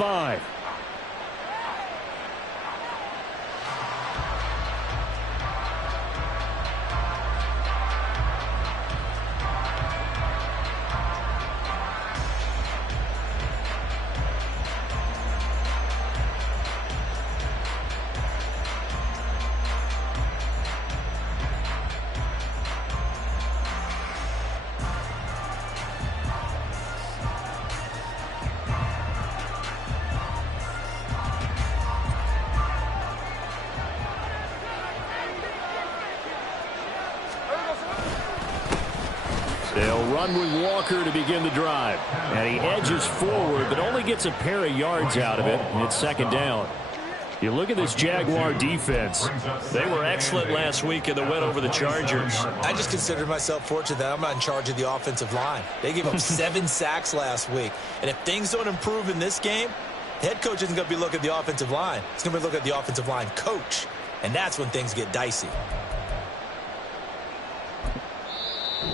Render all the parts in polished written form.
5. They'll run with Walker to begin the drive. And he edges forward, but only gets a pair of yards out of it. And it's second down. You look at this Jaguar defense. They were excellent last week in the win over the Chargers. I just consider myself fortunate that I'm not in charge of the offensive line. They gave up 7 sacks last week. And if things don't improve in this game, the head coach isn't going to be looking at the offensive line. He's going to be looking at the offensive line coach. And that's when things get dicey.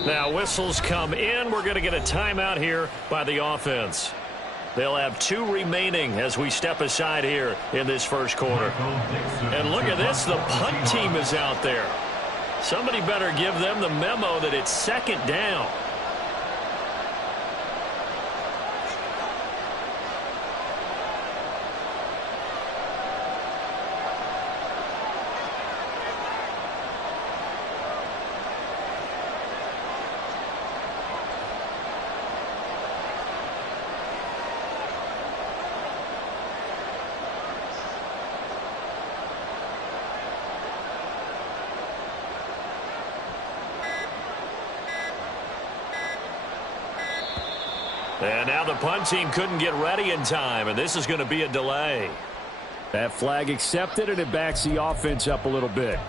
Now whistles come in. We're going to get a timeout here by the offense. They'll have 2 remaining as we step aside here in this first quarter. And look at this. The punt team is out there. Somebody better give them the memo that it's second down. And now the punt team couldn't get ready in time, and this is going to be a delay. That flag accepted, and it backs the offense up a little bit.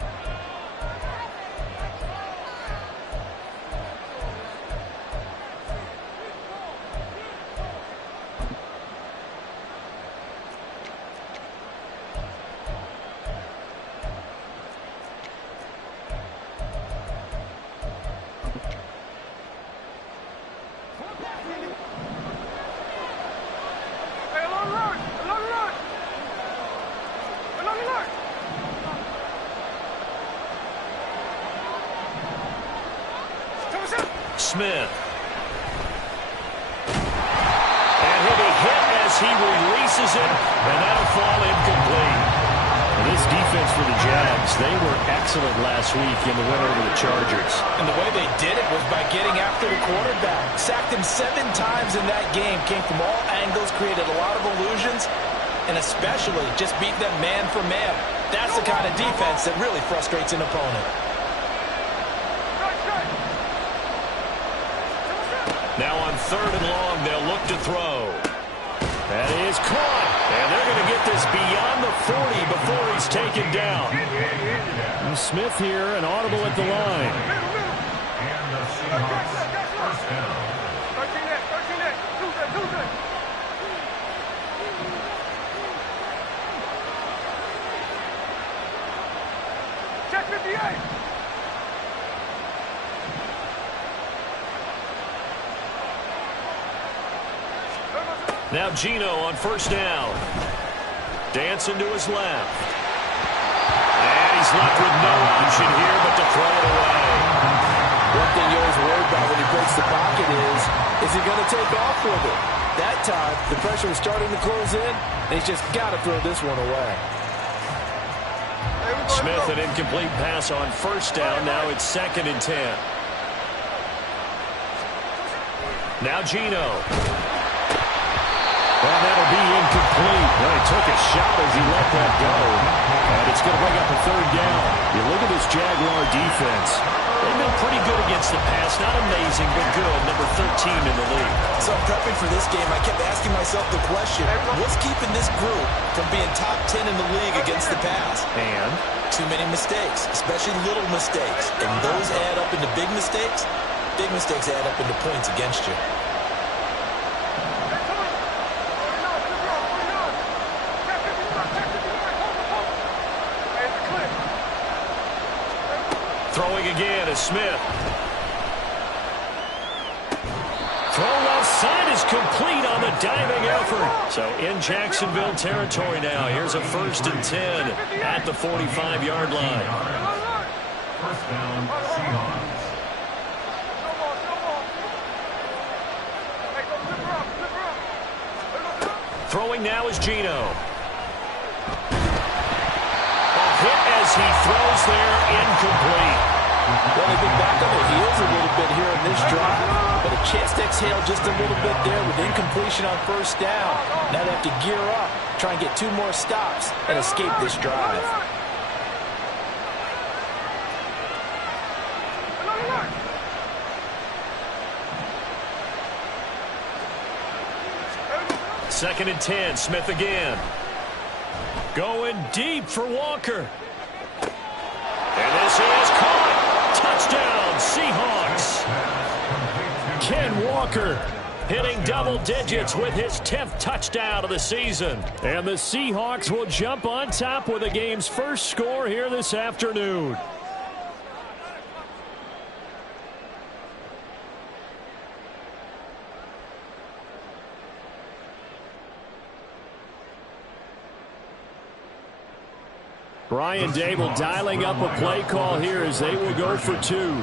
Smith. And he'll be hit as he releases it, and that'll fall incomplete. And this defense for the Jags, they were excellent last week in the win over the Chargers. And the way they did it was by getting after the quarterback. Sacked him 7 times in that game. Came from all angles, created a lot of illusions, and especially just beat them man for man. That's the kind of defense that really frustrates an opponent. Now on 3rd and long, they'll look to throw. That is caught. And they're going to get this beyond the 40 before he's taken down. And Smith here, an audible at the line. And the Seahawks first down. Check 58. Now Gino on first down. Dancing to his left. And he's left with no option here but to throw it away. One thing you always worry about when he breaks the pocket is he going to take off with it? That time, the pressure was starting to close in, and he's just got to throw this one away. Smith, an incomplete pass on first down. Now it's 2nd and 10. Now Gino. Well, that'll be incomplete. Well, he took a shot as he let that go. And it's going to bring up a 3rd down. You look at this Jaguar defense. They've been pretty good against the pass. Not amazing, but good. Number 13 in the league. So prepping for this game, I kept asking myself the question, what's keeping this group from being top 10 in the league against the pass? And? Too many mistakes, especially little mistakes. And those add up into big mistakes. Big mistakes add up into points against you. Throwing again is Smith. Throw well sign is complete on the diving effort. So in Jacksonville territory now. Here's a 1st and 10 at the 45-yard line. First down, Seahawks. Throwing now is Geno. A hit as he throws there, incomplete. Well, they've been back on their heels a little bit here in this drive, but a chance to exhale just a little bit there with incompletion on 1st down. Now they have to gear up, try and get 2 more stops, and escape this drive. Second and 10, Smith again. Going deep for Walker. And this is caught. Touchdown, Seahawks. Ken Walker hitting double digits with his 10th touchdown of the season. And the Seahawks will jump on top with the game's first score here this afternoon. Brian Dable dialing up a play call here as they will go for 2.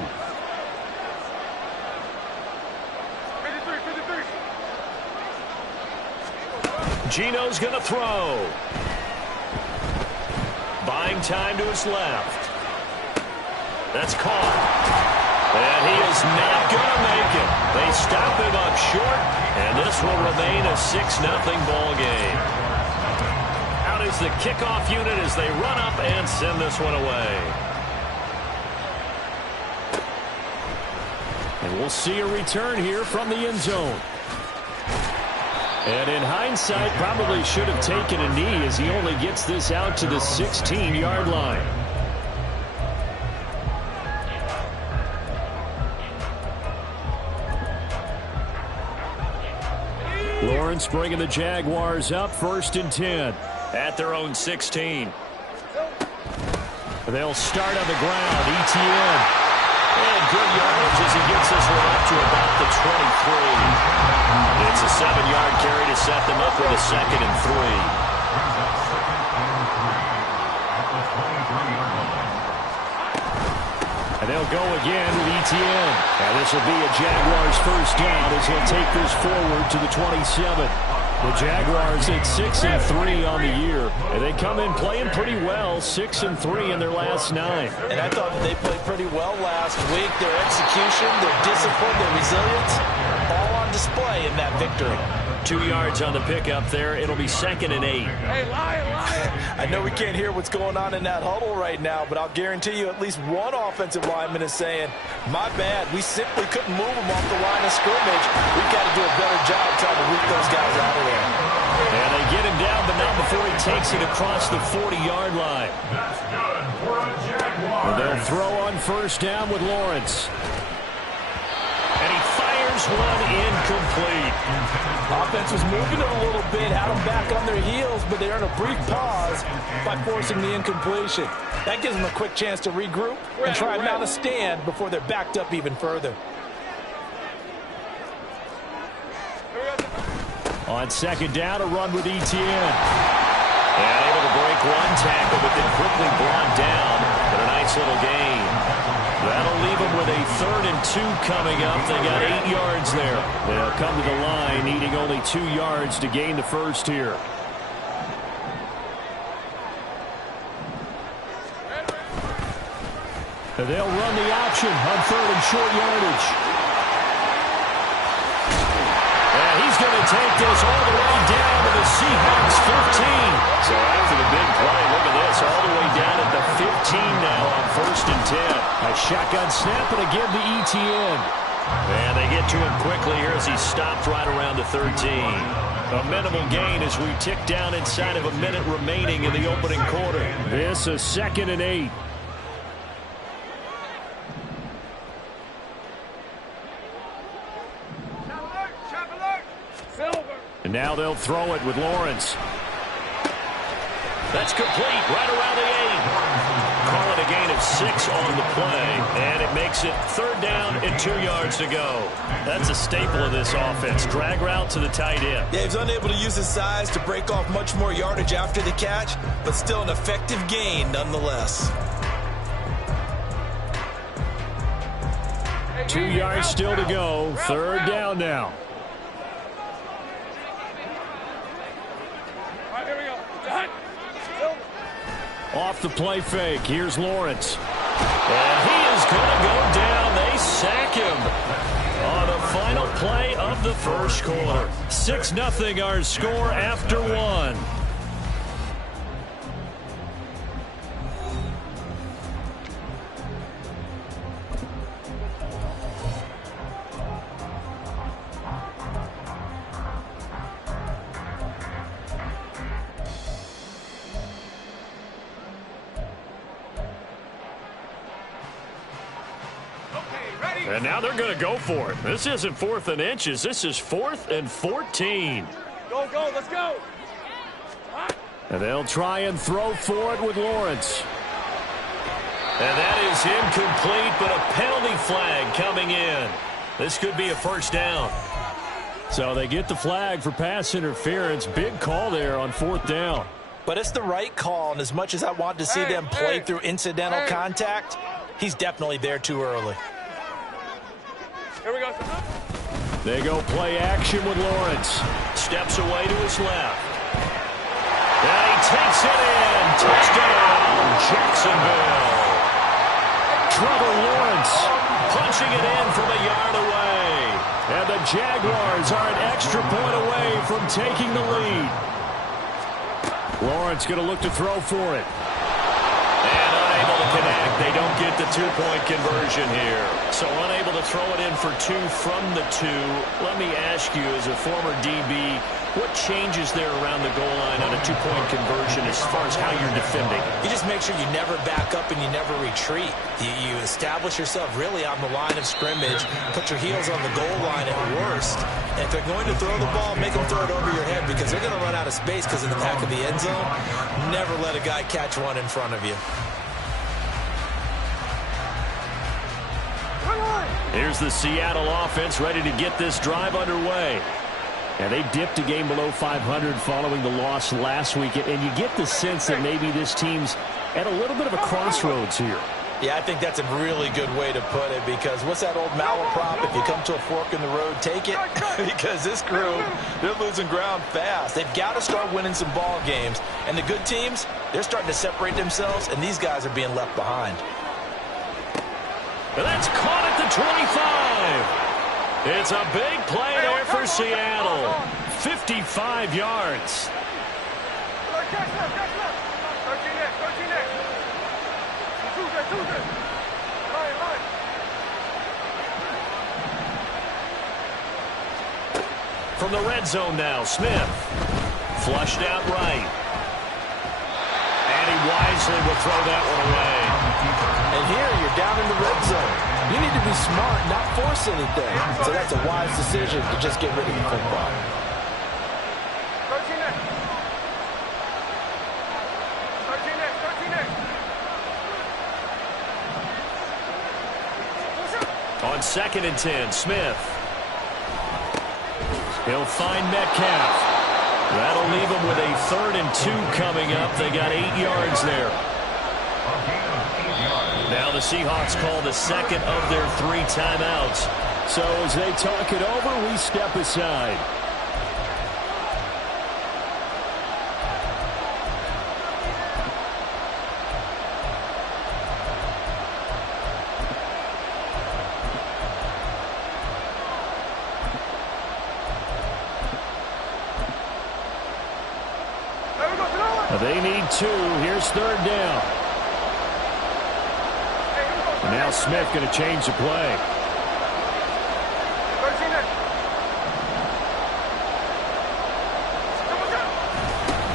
Geno's going to throw. Buying time to his left. That's caught. And he is not going to make it. They stop him up short, and this will remain a 6-0 ball game. Is the kickoff unit as they run up and send this one away. And we'll see a return here from the end zone. And in hindsight, probably should have taken a knee as he only gets this out to the 16-yard line. Lawrence bringing the Jaguars up 1st and 10. At their own 16. They'll start on the ground. ETN. And good yardage as he gets this one up to about the 23. It's a 7-yard carry to set them up with a 2nd and 3. And they'll go again with ETN. And this will be a Jaguars 1st down as he'll take this forward to the 27. The Jaguars at 6-3 on the year, and they come in playing pretty well, 6-3 in their last 9. And I thought that they played pretty well last week. Their execution, their discipline, their resilience, all on display in that victory. 2 yards on the pickup there. It'll be 2nd and 8. Hey, lion. I know we can't hear what's going on in that huddle right now, but I'll guarantee you at least one offensive lineman is saying, my bad, we simply couldn't move them off the line of scrimmage. We've got to do a better job trying to root those guys out of there. And they get him down, but not before he takes it across the 40-yard line. That's good for a Jaguar. And they'll throw on 1st down with Lawrence. And he fires one incomplete. Offense was moving it a little bit, had them back on their heels, but they earned a brief pause by forcing the incompletion. That gives them a quick chance to regroup and try and mount a stand before they're backed up even further. On 2nd down, a run with ETN. And able to break one tackle, but then quickly brought down. But a nice little gain. That'll leave them with a 3rd and 2 coming up. They got 8 yards there. They'll come to the line, needing only 2 yards to gain the 1st here. And they'll run the option on 3rd and short yardage. And he's going to take this all the way down to the Seahawks 15. So after the big play, look at this, all the way down at the 15 now on 1st and 10. A shotgun snap and a give to ETN. And they get to him quickly here as he stopped right around the 13. A minimal gain as we tick down inside of a minute remaining in the opening quarter. This is 2nd and 8. And now they'll throw it with Lawrence. That's complete right around the 8. call it a gain of 6 on the play, and it makes it 3rd down and 2 yards to go. That's a staple of this offense. Drag route to the tight end. Yeah, he's unable to use his size to break off much more yardage after the catch, but still an effective gain nonetheless. 2 yards still to go. 3rd down now. Off the play fake. Here's Lawrence. And he is going to go down. They sack him on the final play of the first quarter. 6-0 our score after 1. And now they're going to go for it. This isn't 4th and inches. This is 4th and 14. Go, go, let's go. And they'll try and throw for it with Lawrence. And that is incomplete, but a penalty flag coming in. This could be a 1st down. So they get the flag for pass interference. Big call there on 4th down. But it's the right call, and as much as I want to see them play through incidental contact, he's definitely there too early. Here we go. They go play action with Lawrence. Steps away to his left. And he takes it in. Touchdown, Jacksonville. Trevor Lawrence punching it in from a yard away. And the Jaguars are an extra point away from taking the lead. Lawrence going to look to throw for it. And unable to connect. They don't get the 2-point conversion here. So unable to throw it in for 2 from the 2. Let me ask you, as a former DB, what changes there around the goal line on a 2-point conversion as far as how you're defending? You just make sure you never back up and you never retreat. You establish yourself really on the line of scrimmage, put your heels on the goal line at worst. And if they're going to throw the ball, make them throw it over your head because they're going to run out of space because of the back of the end zone. Never let a guy catch one in front of you. Here's the Seattle offense ready to get this drive underway. And they dipped a game below 500 following the loss last week. And you get the sense that maybe this team's at a little bit of a crossroads here. Yeah, I think that's a really good way to put it because what's that old malaprop? If you come to a fork in the road, take it. Because this crew, they're losing ground fast. They've got to start winning some ball games. And the good teams, they're starting to separate themselves, and these guys are being left behind. And that's caught at the 25. It's a big play there for Seattle. 55 yards. From the red zone now, Smith. Flushed out right. And he wisely will throw that one away. And here you're down in the red zone. You need to be smart, not force anything. So that's a wise decision to just get rid of the football. On 2nd and 10, Smith. He'll find Metcalf. That'll leave him with a 3rd and 2 coming up. They got 8 yards there. Now the Seahawks call the 2nd of their 3 timeouts. So as they talk it over, we step aside. They need 2. Here's 3rd down. And now Smith going to change the play.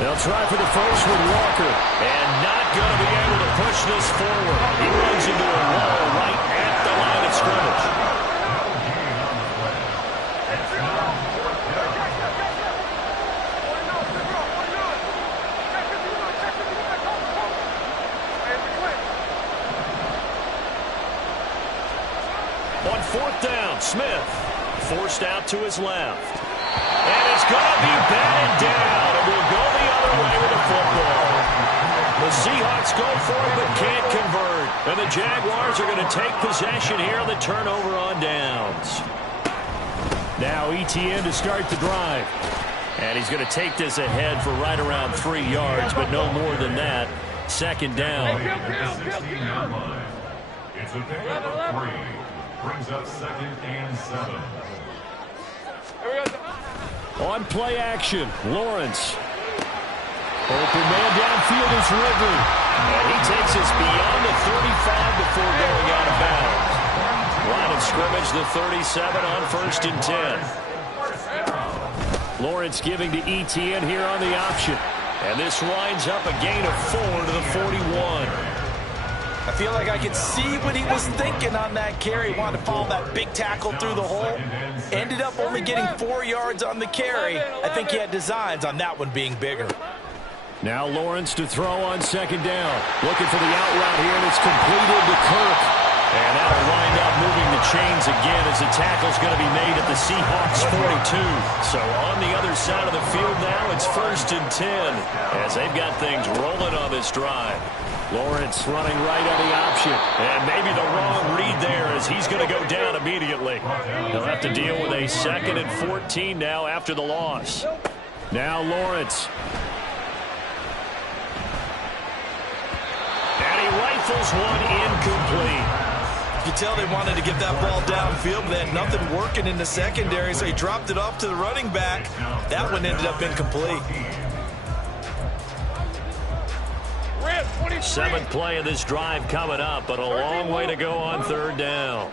They'll try for the first with Walker. And not going to be able to push this forward. He runs into a wall right at the line of scrimmage. Fourth down, Smith. Forced out to his left. And it's going to be batted down. And we'll go the other way with the football. The Seahawks go for it but can't convert. And the Jaguars are going to take possession here on the turnover on downs. Now ETN to start the drive. And he's going to take this ahead for right around 3 yards, but no more than that. Second down. It's a pickup of 3. Brings up 2nd and 7. On play action, Lawrence. Open man downfield is Ridley. And he takes us beyond the 35 before going out of bounds. Line of scrimmage, the 37 on 1st and 10. Lawrence giving to ETN here on the option. And this winds up a gain of 4 to the 41. I feel like I could see what he was thinking on that carry. Wanted to follow that big tackle through the hole. Ended up only getting 4 yards on the carry. I think he had designs on that one being bigger. Now Lawrence to throw on 2nd down. Looking for the out route here, and it's completed to Kirk. And that'll wind up moving the chains again as the tackle's going to be made at the Seahawks 42. So on the other side of the field now, it's 1st and 10 as they've got things rolling on this drive. Lawrence running right on the option. And maybe the wrong read there as he's going to go down immediately. They'll have to deal with a 2nd and 14 now after the loss. Now Lawrence. And he rifles one incomplete. You could tell they wanted to get that ball downfield, but they had nothing working in the secondary, so he dropped it off to the running back. That one ended up incomplete. 7th play of this drive coming up, but a long way to go on 3rd down.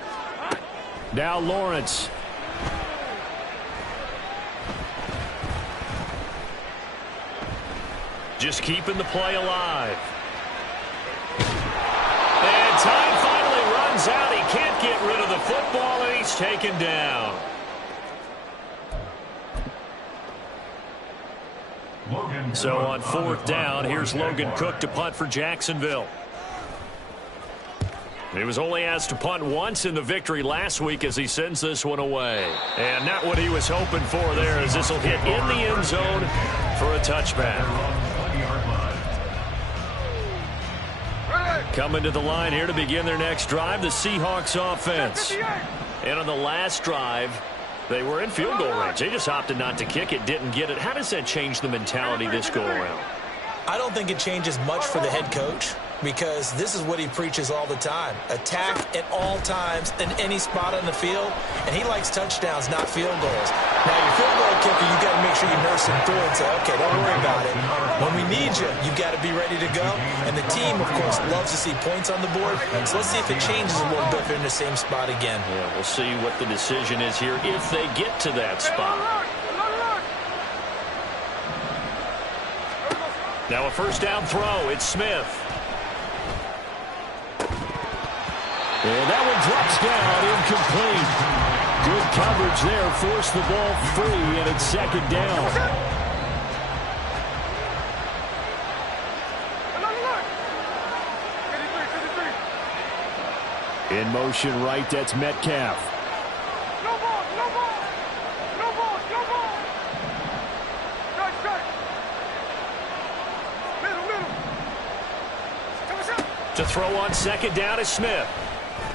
Now Lawrence. Just keeping the play alive. And time finally runs out. He can't get rid of the football, and he's taken down. So on 4th down, here's Logan Cook to punt for Jacksonville. He was only asked to punt once in the victory last week as he sends this one away. And not what he was hoping for there, as this will hit in the end zone for a touchback. Coming to the line here to begin their next drive, the Seahawks offense. And on the last drive, they were in field goal range. They just opted not to kick it, didn't get it. How does that change the mentality this go around? I don't think it changes much for the head coach, because this is what he preaches all the time. Attack at all times in any spot on the field, and he likes touchdowns, not field goals. Now, your field goal kicker, you got to make sure you nurse him through and say, okay, don't worry about it. When we need you, you've got to be ready to go. And the team, of course, loves to see points on the board. So let's see if it changes a little bit if they're in the same spot again. Yeah, we'll see what the decision is here if they get to that spot. Now a 1st down throw. It's Smith. And that one drops down, incomplete. Good coverage there, forced the ball free, and it's 2nd down. In motion right, that's Metcalf. No ball, no ball. No ball, no ball. Strike. Middle. To throw on 2nd down is Smith.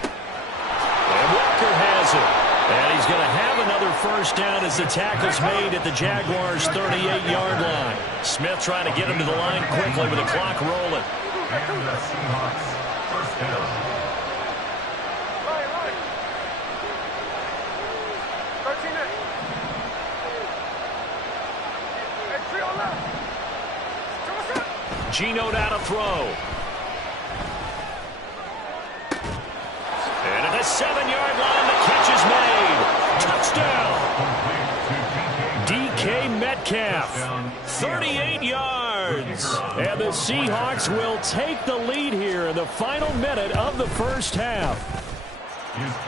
And Walker has it. And he's going to have another 1st down as the tackle's made at the Jaguars' 38-yard line. Smith trying to get him to the line quickly with the clock rolling. And the Seahawks 1st down. Right. 13 in. Hey, 3 on left. Geno down to throw. And at the 7-yard line, the catch is made. Touchdown. DK Metcalf, 38 yards. And the Seahawks will take the lead here in the final minute of the 1st half.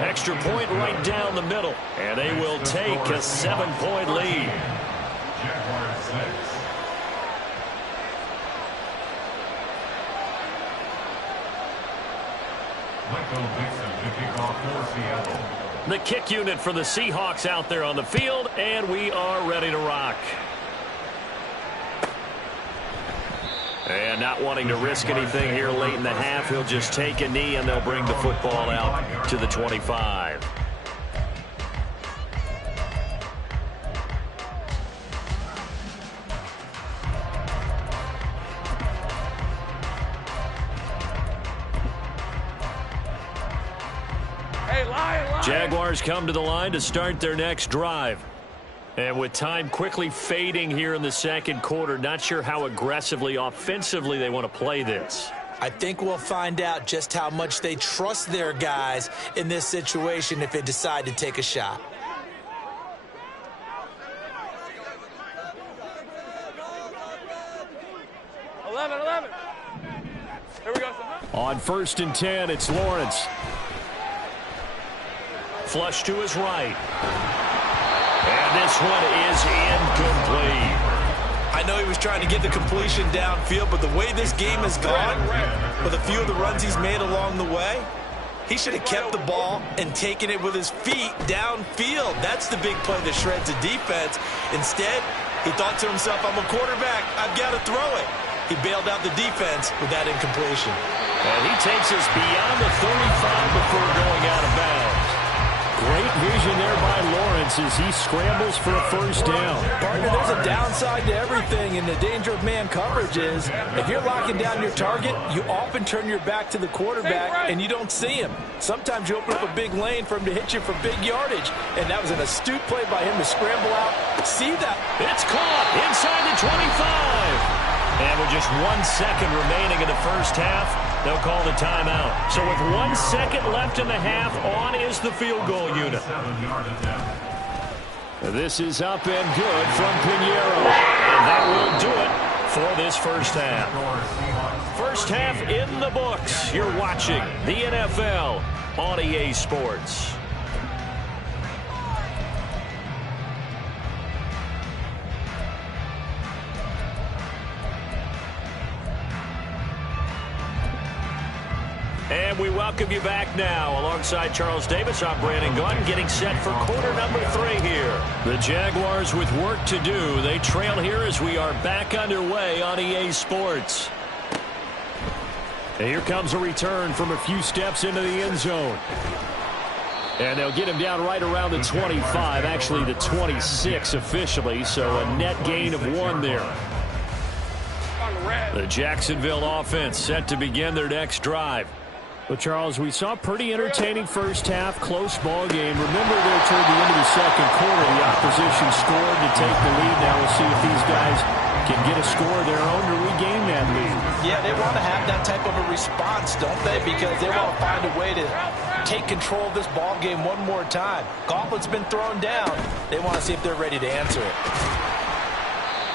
Extra point right down the middle. And they will take a 7-point lead. Jaguars 6. Michael Dixon to kick off for Seattle. The kick unit for the Seahawks out there on the field, and we are ready to rock. And not wanting to risk anything here late in the half, he'll just take a knee, and they'll bring the football out to the 25. Jaguars come to the line to start their next drive. And with time quickly fading here in the second quarter, not sure how aggressively, offensively they want to play this. I think we'll find out just how much they trust their guys in this situation if they decide to take a shot. Here we go. On 1st and 10, it's Lawrence. Flush to his right. And this one is incomplete. I know he was trying to get the completion downfield, but the way this game has gone, with a few of the runs he's made along the way, he should have kept the ball and taken it with his feet downfield. That's the big play that shreds the defense. Instead, he thought to himself, I'm a quarterback, I've got to throw it. He bailed out the defense with that incompletion. And he takes us beyond the 35 before going out of bounds. Great vision there by Lawrence as he scrambles for a first down. Partner, there's a downside to everything, and the danger of man coverage is if you're locking down your target, you often turn your back to the quarterback and you don't see him. Sometimes you open up a big lane for him to hit you for big yardage, and that was an astute play by him to scramble out. See that? It's caught inside the 25. And with just 1 second remaining in the first half, they'll call the timeout. So with 1 second left in the half, on is the field goal unit. This is up and good from Pinheiro. And that will do it for this first half. First half in the books. You're watching the NFL on EA Sports. And we welcome you back now. Alongside Charles Davis, I'm Brandon Gunn, getting set for quarter number 3 here. The Jaguars with work to do. They trail here as we are back underway on EA Sports. And here comes a return from a few steps into the end zone. And they'll get him down right around the 25, actually the 26 officially, so a net gain of 1 there. The Jacksonville offense set to begin their next drive. Well, Charles, we saw a pretty entertaining first half, close ball game. Remember there toward the end of the second quarter, the opposition scored to take the lead. Now we'll see if these guys can get a score of their own to regain that lead. Yeah, they want to have that type of a response, don't they? Because they want to find a way to take control of this ball game one more time. Gauntlet's been thrown down. They want to see if they're ready to answer it.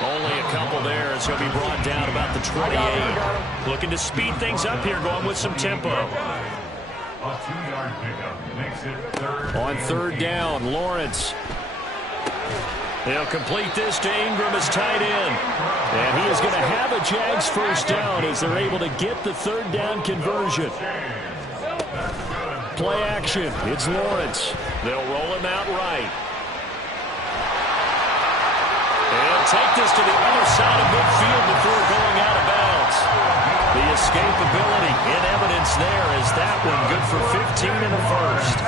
Only a couple there as he'll be brought down about the 28. Looking to speed things up here, going with some tempo. A 2-yard pickup makes it 3rd. On 3rd down, Lawrence. They'll complete this to Ingram as tight end. And he is going to have a Jags first down as they're able to get the 3rd down conversion. Play action. It's Lawrence. They'll roll him out right. Take this to the other side of midfield before going out of bounds. The escapability in evidence there as that one good for 15 in the first.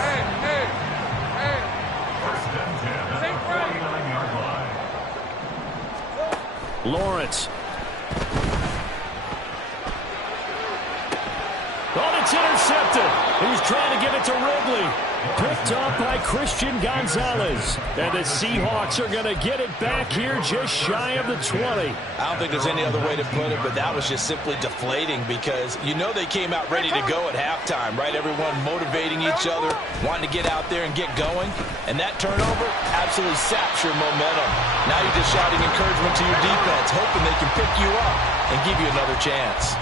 First and 10 at the 49-yard line. Lawrence. Oh, it's intercepted. He was trying to give it to Ridley. Picked up by Christian Gonzalez. And the Seahawks are going to get it back here just shy of the 20. I don't think there's any other way to put it, but that was just simply deflating because you know they came out ready to go at halftime, right? Everyone motivating each other, wanting to get out there and get going. And that turnover absolutely saps your momentum. Now you're just shouting encouragement to your defense, hoping they can pick you up and give you another chance.